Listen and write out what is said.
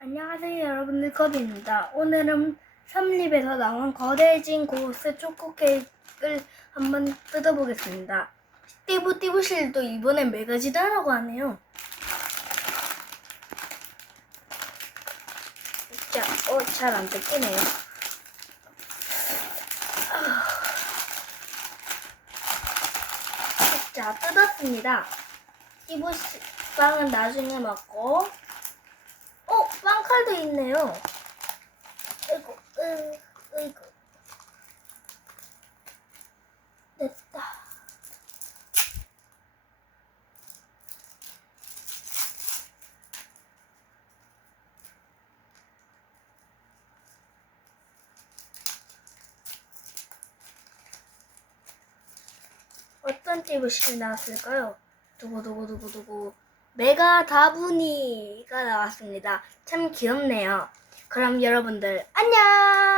안녕하세요 여러분들 컵입니다. 오늘은 삼립에서 나온 거대해진 고스 초코 케이크를 한번 뜯어보겠습니다. 띠부 띠부실도 이번엔 메가지다라고 하네요. 자, 어, 잘 안 뜯기네요. 아. 자, 뜯었습니다. 띠부실 빵은 나중에 먹고 어, 빵칼도 있네요. 아이고, 으, 으이구. 됐다. 어떤 띠부실이 나왔을까요? 두구두구두구두구. 메가 다분이가 나왔습니다. 참 귀엽네요. 그럼 여러분들 안녕!